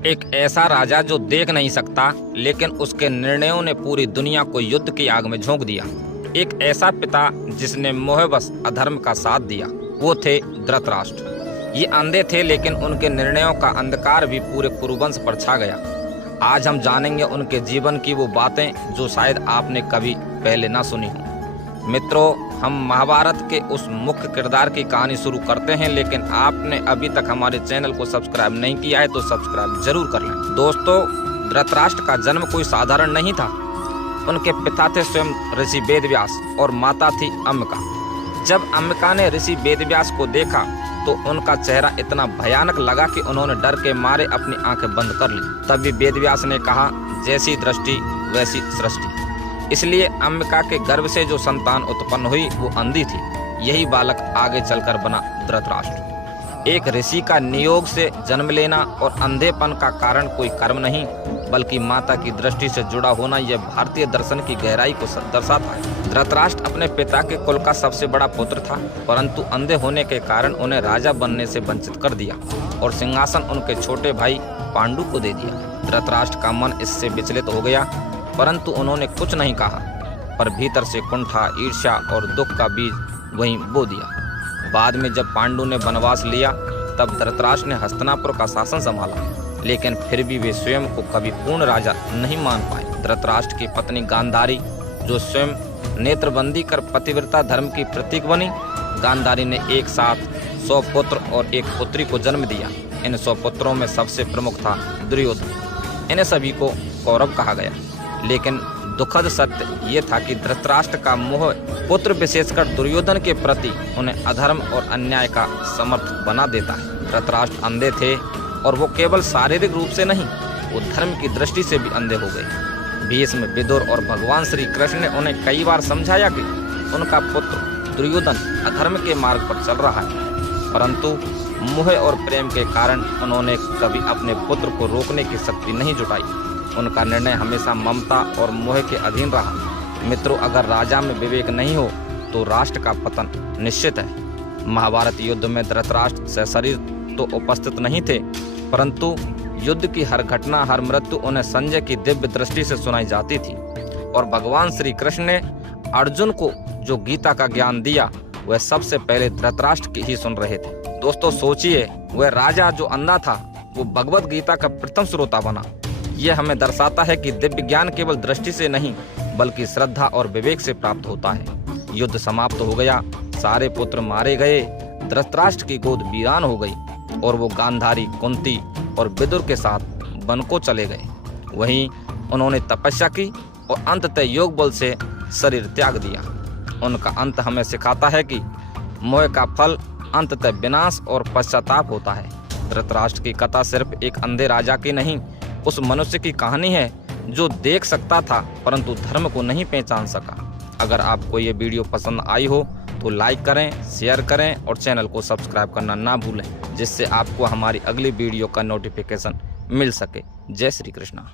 एक ऐसा राजा जो देख नहीं सकता, लेकिन उसके निर्णयों ने पूरी दुनिया को युद्ध की आग में झोंक दिया। एक ऐसा पिता जिसने मोहबस अधर्म का साथ दिया, वो थे धृतराष्ट्र। ये अंधे थे, लेकिन उनके निर्णयों का अंधकार भी पूरे कुरुवंश पर छा गया। आज हम जानेंगे उनके जीवन की वो बातें जो शायद आपने कभी पहले ना सुनी हो। मित्रों, हम महाभारत के उस मुख्य किरदार की कहानी शुरू करते हैं, लेकिन आपने अभी तक हमारे चैनल को सब्सक्राइब नहीं किया है तो सब्सक्राइब जरूर कर लें। दोस्तों, धृतराष्ट्र का जन्म कोई साधारण नहीं था। उनके पिता थे स्वयं ऋषि वेदव्यास और माता थी अम्बिका। जब अम्बिका ने ऋषि वेदव्यास को देखा तो उनका चेहरा इतना भयानक लगा कि उन्होंने डर के मारे अपनी आंखें बंद कर ली। तभी वेदव्यास ने कहा, जैसी दृष्टि वैसी सृष्टि। इसलिए अम्बिका के गर्भ से जो संतान उत्पन्न हुई वो अंधी थी। यही बालक आगे चलकर बना धृतराष्ट्र। एक ऋषि का नियोग से जन्म लेना और अंधेपन का कारण कोई कर्म नहीं, बल्कि माता की दृष्टि से जुड़ा होना यह भारतीय दर्शन की गहराई को दर्शाता है। धृतराष्ट्र अपने पिता के कुल का सबसे बड़ा पुत्र था, परंतु अंधे होने के कारण उन्हें राजा बनने से वंचित कर दिया और सिंहासन उनके छोटे भाई पांडु को दे दिया। धृतराष्ट्र का मन इससे विचलित हो गया, परंतु उन्होंने कुछ नहीं कहा, पर भीतर से कुंठा, ईर्ष्या और दुख का बीज वहीं बो दिया। बाद में जब पांडु ने वनवास लिया, तब धृतराष्ट्र ने हस्तिनापुर का शासन संभाला, लेकिन फिर भी वे स्वयं को कभी पूर्ण राजा नहीं मान पाए। धृतराष्ट्र की पत्नी गांधारी, जो स्वयं नेत्रबंदी कर पतिव्रता धर्म की प्रतीक बनी, गांधारी ने एक साथ 100 पुत्र और एक पुत्री को जन्म दिया। इन 100 पुत्रों में सबसे प्रमुख था दुर्योधन। इन्हें सभी को कौरव कहा गया, लेकिन दुखद सत्य ये था कि धृतराष्ट्र का मोह पुत्र विशेषकर दुर्योधन के प्रति उन्हें अधर्म और अन्याय का समर्थक बना देता है। धृतराष्ट्र अंधे थे, और वो केवल शारीरिक रूप से नहीं, वो धर्म की दृष्टि से भी अंधे हो गए। भीष्म, विदुर और भगवान श्री कृष्ण ने उन्हें कई बार समझाया कि उनका पुत्र दुर्योधन अधर्म के मार्ग पर चल रहा है, परंतु मोह और प्रेम के कारण उन्होंने कभी अपने पुत्र को रोकने की शक्ति नहीं जुटाई। उनका निर्णय हमेशा ममता और मोह के अधीन रहा। मित्रों, अगर राजा में विवेक नहीं हो तो राष्ट्र का पतन निश्चित है। महाभारत युद्ध में धृतराष्ट्र सशरीर तो उपस्थित नहीं थे, परंतु युद्ध की हर घटना, हर मृत्यु उन्हें संजय की दिव्य दृष्टि से सुनाई जाती थी। और भगवान श्री कृष्ण ने अर्जुन को जो गीता का ज्ञान दिया, वह सबसे पहले धृतराष्ट्र की ही सुन रहे थे। दोस्तों सोचिए, वह राजा जो अंधा था, वो भगवत गीता का प्रथम श्रोता बना। यह हमें दर्शाता है कि दिव्य ज्ञान केवल दृष्टि से नहीं, बल्कि श्रद्धा और विवेक से प्राप्त होता है। युद्ध समाप्त हो गया, सारे पुत्र मारे गए, धृतराष्ट्र की गोद वीरान हो गई और वो गांधारी, कुंती और विदुर के साथ वन को चले गए। वहीं उन्होंने तपस्या की और अंततः योग बल से शरीर त्याग दिया। उनका अंत हमें सिखाता है कि मोह का फल अंततः विनाश और पश्चाताप होता है। धृतराष्ट्र की कथा सिर्फ एक अंधे राजा की नहीं, उस मनुष्य की कहानी है जो देख सकता था परंतु धर्म को नहीं पहचान सका। अगर आपको ये वीडियो पसंद आई हो तो लाइक करें, शेयर करें और चैनल को सब्सक्राइब करना ना भूलें, जिससे आपको हमारी अगली वीडियो का नोटिफिकेशन मिल सके। जय श्री कृष्णा।